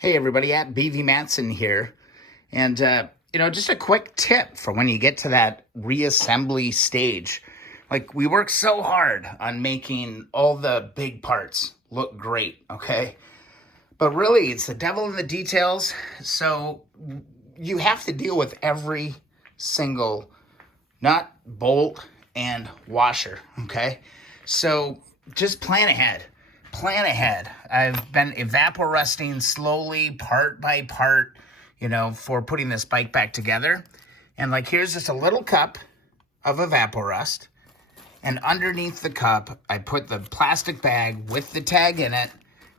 Hey everybody, at BV Matson here. And, just a quick tip for when you get to that reassembly stage. Like, we work so hard on making all the big parts look great, okay? But really, it's the devil in the details. So you have to deal with every single nut, bolt, and washer, okay? So just plan ahead. Plan ahead. I've been evaporusting slowly, part by part, for putting this bike back together. And here's just a little cup of evaporust. And underneath the cup, I put the plastic bag with the tag in it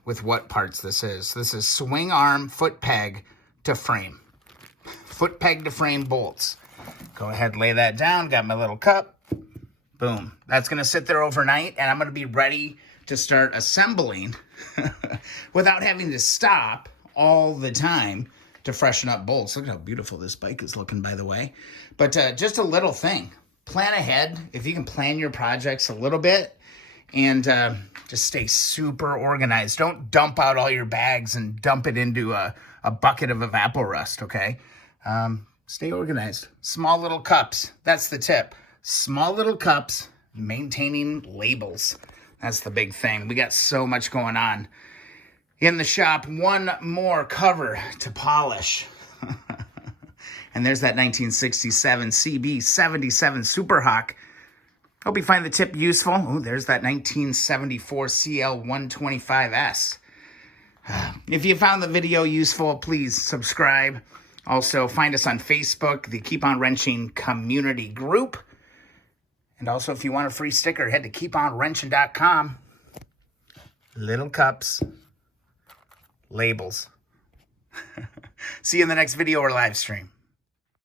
with what parts this is. This is swing arm foot peg to frame. Foot peg to frame bolts. Go ahead, lay that down. Got my little cup. Boom. That's going to sit there overnight, and I'm going to be ready to start assembling without having to stop all the time to freshen up bolts. Look at how beautiful this bike is looking, by the way. But just a little thing. Plan ahead. If you can plan your projects a little bit and just stay super organized. Don't dump out all your bags and dump it into a bucket of evaporust, okay? Stay organized. Small little cups. That's the tip. Small little cups, maintaining labels. That's the big thing. We got so much going on in the shop. One more cover to polish. And there's that 1967 CB77 Super Hawk. Hope you find the tip useful. Oh, there's that 1974 CL125S. If you found the video useful, please subscribe. Also, find us on Facebook, the Keep On Wrenching community group. And also, if you want a free sticker, head to keeponwrenching.com. Little cups, labels. See you in the next video or live stream.